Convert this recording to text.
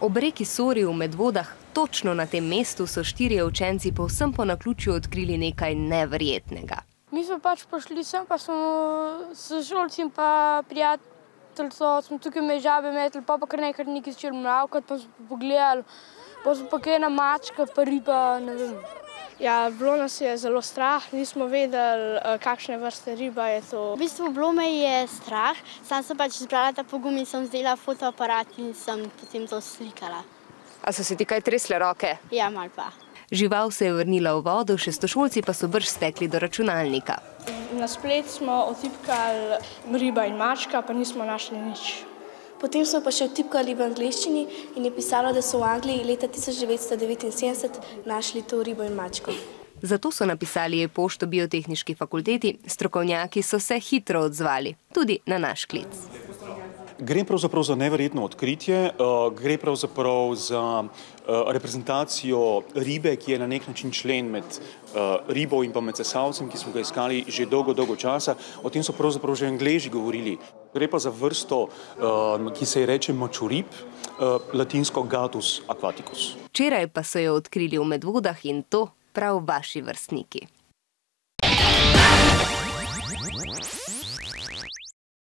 Ob reki Sori v Medvodah, točno na tem mestu, so 4 učenci povsem po naključju odkrili nekaj neverjetnega. Mi smo pač prišli sem, pa smo s šolci in pa prijateljstvo, smo tukaj med žabe metli, pa kar nekaj začeli mravkati, pa smo pogledali, pa smo pa kaj ena mačka, pa riba, ne vem. Ja, bilo nas je zelo strah, nismo vedeli, kakšne vrste riba je to. V bistvu bilo me je strah, sam sem pač zbrala ta pogum in sem vzela fotoaparat in sem potem to slikala. A so se ti kaj tresle roke? Ja, malo pa. Žival se je vrnila v vodo, šestošolci pa so brž stekli do računalnika. Na splet smo otipkali riba in mačka, pa nismo našli nič. Potem smo pa še vtipkali v angleščini in je pisalo, da so v Angliji leta 1979 našli to ribo in mačko. Zato so napisali e-pošto Biotehniški fakulteti, strokovnjaki so se hitro odzvali, tudi na naš klic. Gre pravzaprav za neverjetno odkritje, gre pravzaprav za reprezentacijo ribe, ki je na nek način člen med ribo in pa med sesalcem, ki smo ga iskali že dolgo časa. O tem so pravzaprav že Angleži govorili. Gre pa za vrsto, ki se ji reče mačorib, latinsko Gatus aquaticus. Včeraj pa so jo odkrili v Medvodah in to prav vaši vrstniki.